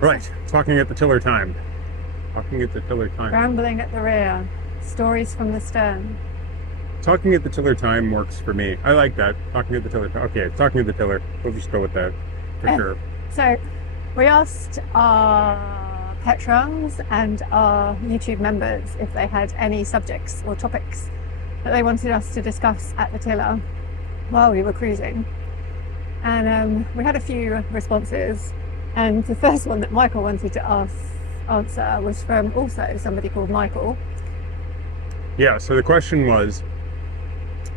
Right, talking at the tiller time. Talking at the tiller time. Rambling at the rear, stories from the stern. Talking at the tiller time works for me. I like that. Talking at the tiller time. Okay, talking at the tiller. We'll just go with that for sure. So we asked our patrons and our YouTube members if they had any subjects or topics that they wanted us to discuss at the tiller while we were cruising. And we had a few responses. And the first one that Michael wanted to answer was from also somebody called Michael. Yeah, so the question was,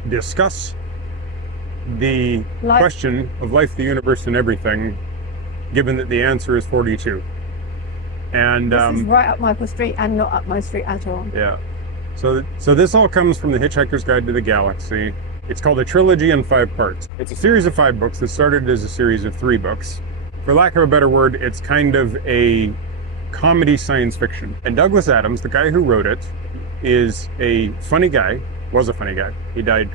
discuss the question of life, the universe, and everything, given that the answer is 42. And this is right up Michael's street and not up my street at all. Yeah. So this all comes from The Hitchhiker's Guide to the Galaxy. It's called a trilogy in 5 parts. It's a series of 5 books that started as a series of 3 books. For lack of a better word, it's kind of a comedy science fiction. And Douglas Adams, the guy who wrote it, is a funny guy. Was a funny guy. He died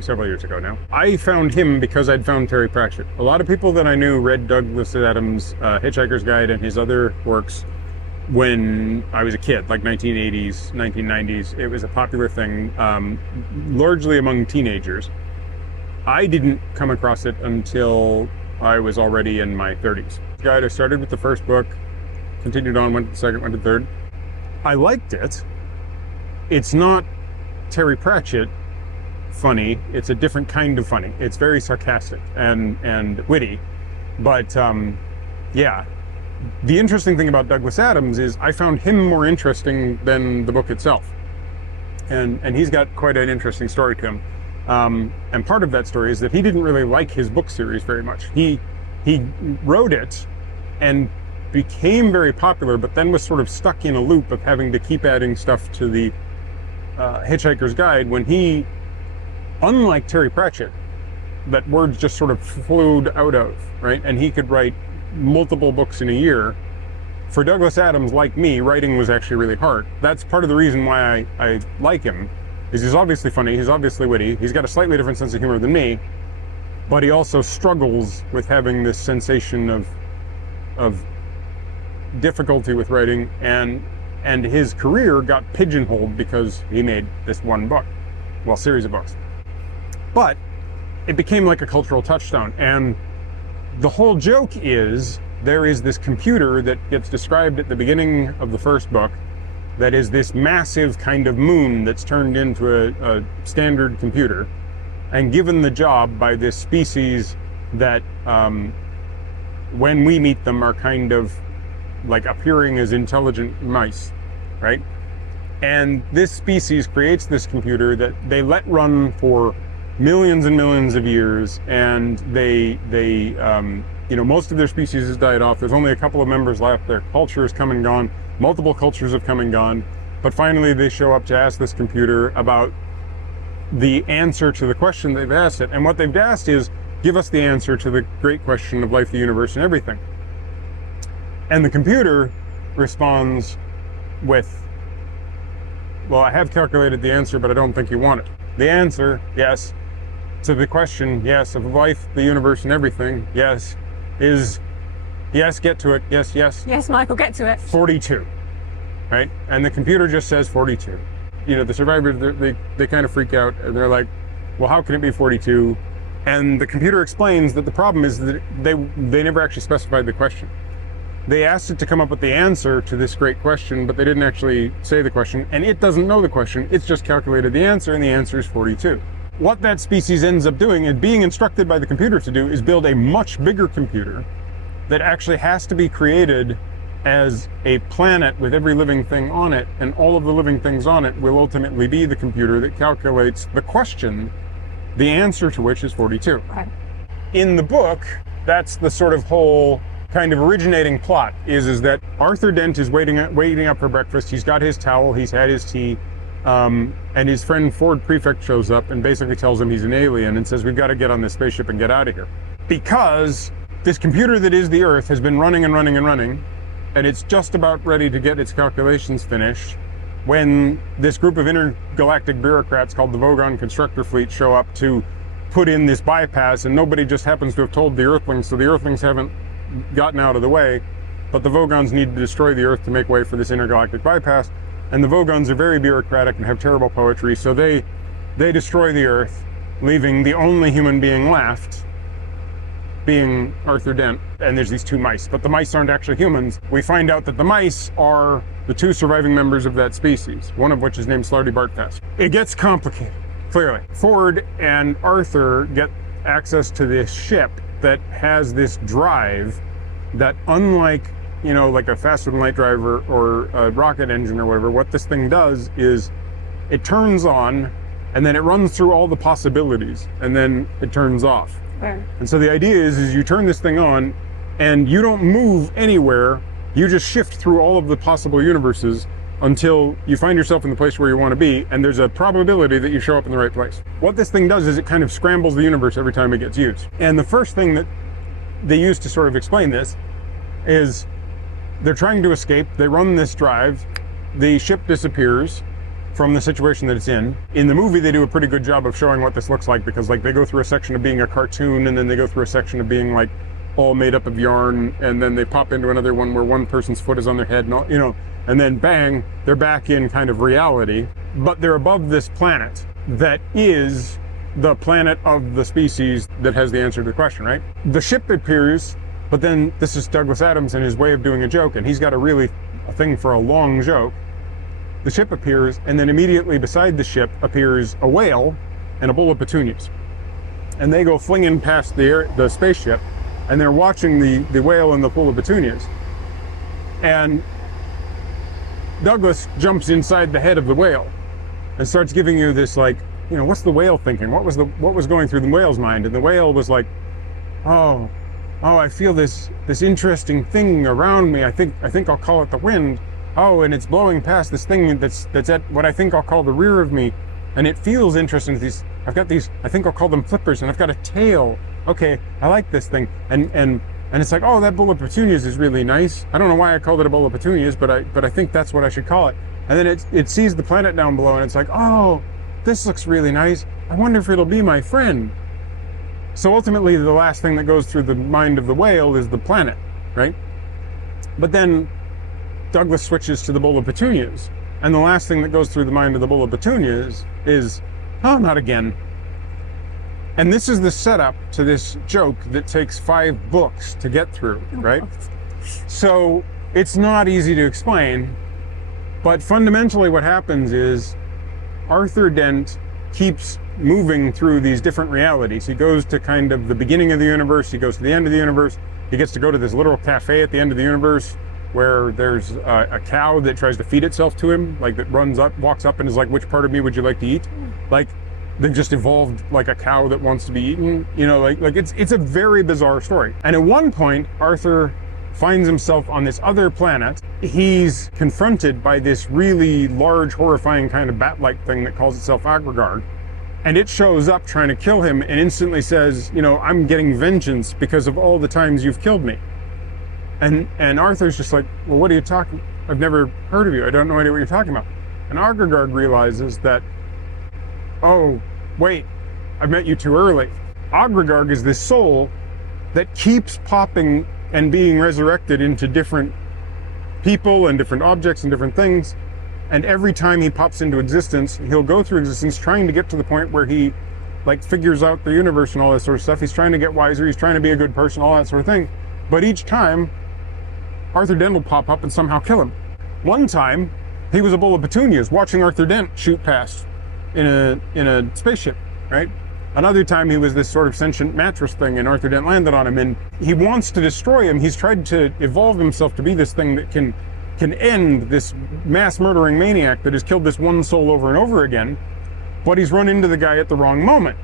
several years ago now. I found him because I'd found Terry Pratchett. A lot of people that I knew read Douglas Adams' Hitchhiker's Guide and his other works when I was a kid, like 1980s, 1990s. It was a popular thing, largely among teenagers. I didn't come across it until I was already in my 30s. I started with the first book, continued on, went to the second, went to the third. I liked it. It's not Terry Pratchett funny. It's a different kind of funny. It's very sarcastic and witty. But yeah, the interesting thing about Douglas Adams is I found him more interesting than the book itself. And he's got quite an interesting story to him. And part of that story is that he didn't really like his book series very much. He wrote it and became very popular, but then was sort of stuck in a loop of having to keep adding stuff to the Hitchhiker's Guide when he, unlike Terry Pratchett, that words just sort of flowed out of, right? And he could write multiple books in a year. For Douglas Adams, like me, writing was actually really hard. That's part of the reason why I like him, is he's obviously funny, he's obviously witty, he's got a slightly different sense of humor than me, but he also struggles with having this sensation of difficulty with writing, and his career got pigeonholed because he made this one book, well, series of books. But it became like a cultural touchstone, and the whole joke is there is this computer that gets described at the beginning of the first book that is this massive kind of moon that's turned into a standard computer and given the job by this species that when we meet them are kind of like appearing as intelligent mice, right? And this species creates this computer that they let run for millions and millions of years, and they you know, most of their species has died off. There's only a couple of members left. Their culture has come and gone. Multiple cultures have come and gone. But finally they show up to ask this computer about the answer to the question they've asked it. And what they've asked is, give us the answer to the great question of life, the universe, and everything. And the computer responds with, well, I have calculated the answer, but I don't think you want it. The answer, yes, to the question, yes, of life, the universe, and everything, yes, is, yes, get to it, yes, yes. Yes, Michael, get to it. 42, right? And the computer just says 42. You know, the survivors, they kind of freak out, and they're like, well, how can it be 42? And the computer explains that the problem is that they never actually specified the question. They asked it to come up with the answer to this great question, but they didn't actually say the question, and it doesn't know the question. It's just calculated the answer, and the answer is 42. What that species ends up doing and being instructed by the computer to do is build a much bigger computer that actually has to be created as a planet with every living thing on it, and all of the living things on it will ultimately be the computer that calculates the question, the answer to which is 42. Right. In the book, that's the sort of whole kind of originating plot is that Arthur Dent is waiting up for breakfast. He's got his towel, he's had his tea, and his friend Ford Prefect shows up and basically tells him he's an alien and says, we've got to get on this spaceship and get out of here. Because this computer that is the Earth has been running and running and running, and it's just about ready to get its calculations finished when this group of intergalactic bureaucrats called the Vogon Constructor Fleet show up to put in this bypass, and nobody just happens to have told the Earthlings, so the Earthlings haven't gotten out of the way. but the Vogons need to destroy the Earth to make way for this intergalactic bypass. And the Vogons are very bureaucratic and have terrible poetry, so they destroy the Earth, leaving the only human being left being Arthur Dent. And there's these two mice, but the mice aren't actually humans. We find out that the mice are the two surviving members of that species, one of which is named Slarty Bartfast. It gets complicated, clearly. Ford and Arthur get access to this ship that has this drive that, unlike, you know, like a faster than light driver or a rocket engine or whatever, what this thing does is it turns on and then it runs through all the possibilities and then it turns off. Right. And so the idea is you turn this thing on and you don't move anywhere, you just shift through all of the possible universes until you find yourself in the place where you want to be, and there's a probability that you show up in the right place. What this thing does is it kind of scrambles the universe every time it gets used. And the first thing that they use to sort of explain this is they're trying to escape, they run this drive, the ship disappears from the situation that it's in. In the movie, they do a pretty good job of showing what this looks like, because like they go through a section of being a cartoon, and then they go through a section of being like all made up of yarn, and then they pop into another one where one person's foot is on their head and all, you know, and then bang, they're back in kind of reality, but they're above this planet that is the planet of the species that has the answer to the question, right? The ship appears, but then this is Douglas Adams and his way of doing a joke, and he's got a thing for a long joke. The ship appears, and then immediately beside the ship appears a whale and a bowl of petunias. And they go flinging past the spaceship, and they're watching the whale and the bowl of petunias. And Douglas jumps inside the head of the whale and starts giving you this, like, you know, what's the whale thinking? What was going through the whale's mind? And the whale was like, oh, I feel this interesting thing around me. I think I'll call it the wind. Oh, and it's blowing past this thing that's at what I think I'll call the rear of me, and it feels interesting. I've got these, I think I'll call them flippers, and I've got a tail. Okay, I like this thing. And it's like, oh, that bowl of petunias is really nice. I don't know why I called it a bowl of petunias, but I think that's what I should call it. And then it sees the planet down below, and it's like, oh, this looks really nice. I wonder if it'll be my friend. So ultimately, the last thing that goes through the mind of the whale is the planet, right? But then Douglas switches to the bowl of petunias, and the last thing that goes through the mind of the bowl of petunias is, oh, not again. And this is the setup to this joke that takes 5 books to get through, right? So it's not easy to explain, but fundamentally what happens is Arthur Dent keeps moving through these different realities. He goes to kind of the beginning of the universe, he goes to the end of the universe, he gets to go to this little cafe at the end of the universe where there's a cow that tries to feed itself to him, like that walks up and is like, which part of me would you like to eat? Like, they've just evolved like a cow that wants to be eaten, you know, like it's a very bizarre story. And at one point, Arthur finds himself on this other planet. He's confronted by this really large, horrifying kind of bat-like thing that calls itself Agregard. And it shows up trying to kill him and instantly says, you know, I'm getting vengeance because of all the times you've killed me. And Arthur's just like, well, what are you talking? I've never heard of you. I don't know what you're talking about. And Agregard realizes that, oh, wait, I met you too early. Agregard is this soul that keeps popping and being resurrected into different people and different objects and different things. And every time he pops into existence, he'll go through existence trying to get to the point where he like figures out the universe and all that sort of stuff. He's trying to get wiser. He's trying to be a good person, all that sort of thing. But each time, Arthur Dent will pop up and somehow kill him. One time, he was a bowl of petunias watching Arthur Dent shoot past in a spaceship, right? Another time he was this sort of sentient mattress thing and Arthur Dent landed on him and he wants to destroy him. He's tried to evolve himself to be this thing that can end this mass murdering maniac that has killed this one soul over and over again, but he's run into the guy at the wrong moment.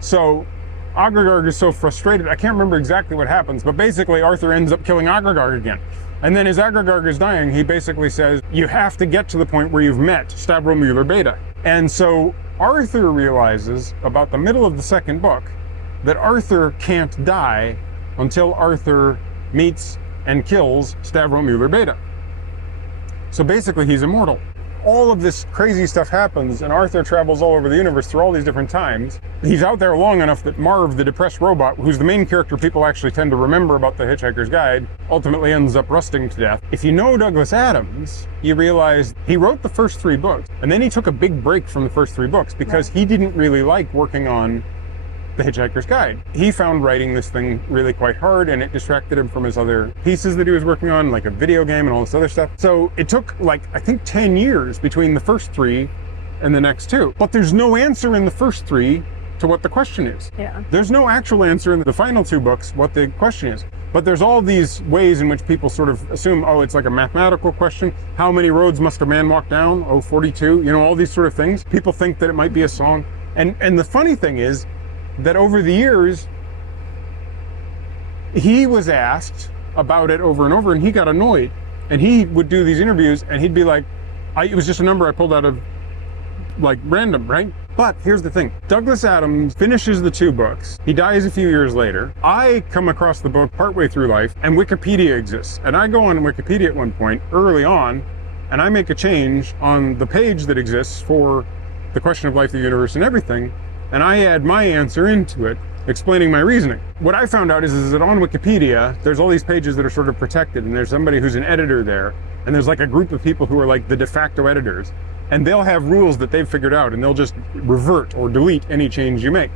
So Agregard is so frustrated, I can't remember exactly what happens, but basically Arthur ends up killing Agregard again. And then as Agregard is dying, he basically says, you have to get to the point where you've met Stavro Mueller Beta. And so Arthur realizes about the middle of the second book that Arthur can't die until Arthur meets and kills Stavro Mueller Beta. So basically he's immortal. all of this crazy stuff happens, and Arthur travels all over the universe through all these different times. He's out there long enough that Marv, the depressed robot, who's the main character people actually tend to remember about The Hitchhiker's Guide, ultimately ends up rusting to death. If you know Douglas Adams, you realize he wrote the first 3 books, and then he took a big break from the first 3 books because he didn't really like working on The Hitchhiker's Guide. He found writing this thing really quite hard, and it distracted him from his other pieces that he was working on, like a video game and all this other stuff. So it took, like, I think 10 years between the first 3 and the next 2. But there's no answer in the first 3 to what the question is. Yeah. There's no actual answer in the final 2 books what the question is. But there's all these ways in which people sort of assume, oh, it's like a mathematical question. How many roads must a man walk down? Oh, 42. You know, all these sort of things. People think that it might be a song. And the funny thing is that over the years, he was asked about it over and over, and he got annoyed. And he would do these interviews, and he'd be like, it was just a number I pulled out of, like, random, right? But here's the thing. Douglas Adams finishes the 2 books. He dies a few years later. I come across the book partway through life, and Wikipedia exists. And I go on Wikipedia at one point, early on, and I make a change on the page that exists for the question of life, the universe, and everything, and I add my answer into it, explaining my reasoning. What I found out is that on Wikipedia, there's all these pages that are sort of protected, and there's somebody who's an editor there, and there's like a group of people who are like the de facto editors, and they'll have rules that they've figured out, and they'll just revert or delete any change you make.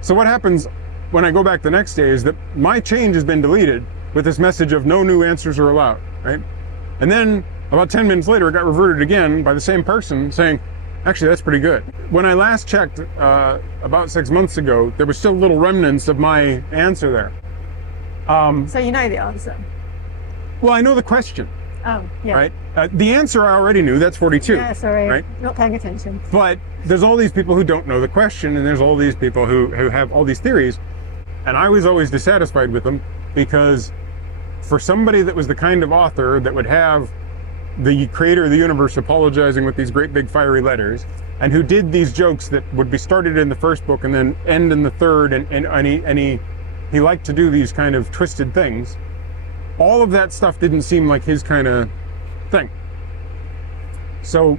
So what happens when I go back the next day is that my change has been deleted with this message of no new answers are allowed, right? And then about 10 minutes later, it got reverted again by the same person saying, actually, that's pretty good. When I last checked about 6 months ago, there was still little remnants of my answer there. So you know the answer? Well, I know the question. Oh, yeah. Right? The answer I already knew, that's 42. Yeah, sorry, right? Not paying attention. But there's all these people who don't know the question, and there's all these people who have all these theories, and I was always dissatisfied with them, because for somebody that was the kind of author that would have the creator of the universe apologizing with these great big fiery letters, and who did these jokes that would be started in the first book and then end in the third, and he liked to do these kind of twisted things. All of that stuff didn't seem like his kind of thing. So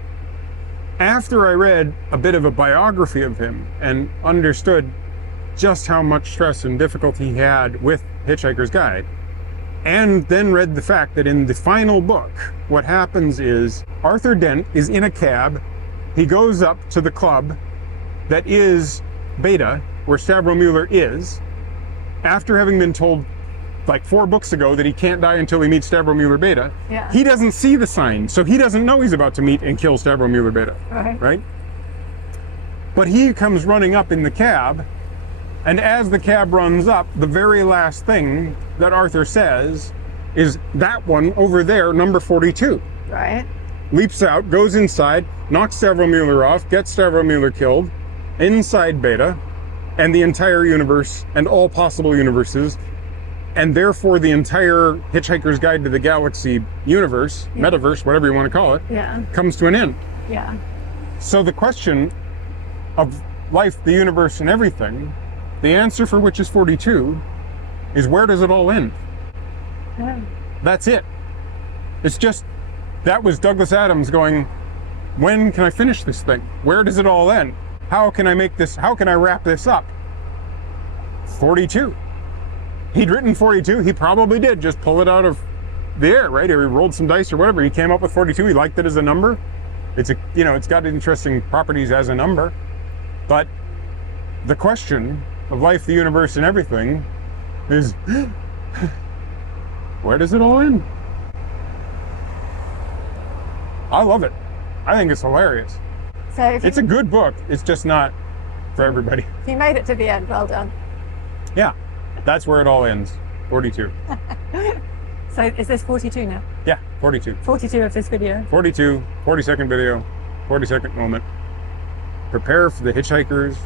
after I read a bit of a biography of him and understood just how much stress and difficulty he had with Hitchhiker's Guide, and then read the fact that in the final book, what happens is Arthur Dent is in a cab. He goes up to the club that is Beta, where Stavro Mueller is, after having been told like 4 books ago that he can't die until he meets Stavro Mueller Beta. Yeah. He doesn't see the sign, so he doesn't know he's about to meet and kill Stavro Mueller Beta, right? But he comes running up in the cab, and as the cab runs up, the very last thing that Arthur says is that one over there, number 42. Right. Leaps out, goes inside, knocks Stavro Mueller off, gets Stavro Mueller killed, inside Beta, and the entire universe, and all possible universes, and therefore the entire Hitchhiker's Guide to the Galaxy universe, metaverse, whatever you want to call it, comes to an end. Yeah. So the question of life, the universe, and everything, the answer for which is 42, is where does it all end? Yeah. That's it. It's just, that was Douglas Adams going, when can I finish this thing? Where does it all end? How can I make this, how can I wrap this up? 42. He'd written 42, he probably did just pull it out of the air, right? Or he rolled some dice or whatever, he came up with 42, he liked it as a number. It's a, you know, it's got interesting properties as a number, but the question of life, the universe, and everything is, where does it all end? I love it. I think it's hilarious. So it's a good book. It's just not for everybody. If you made it to the end, well done. Yeah, that's where it all ends. 42. So is this 42 now? Yeah, 42. 42 of this video. 42, 40-second video, 40-second moment. Prepare for the hitchhikers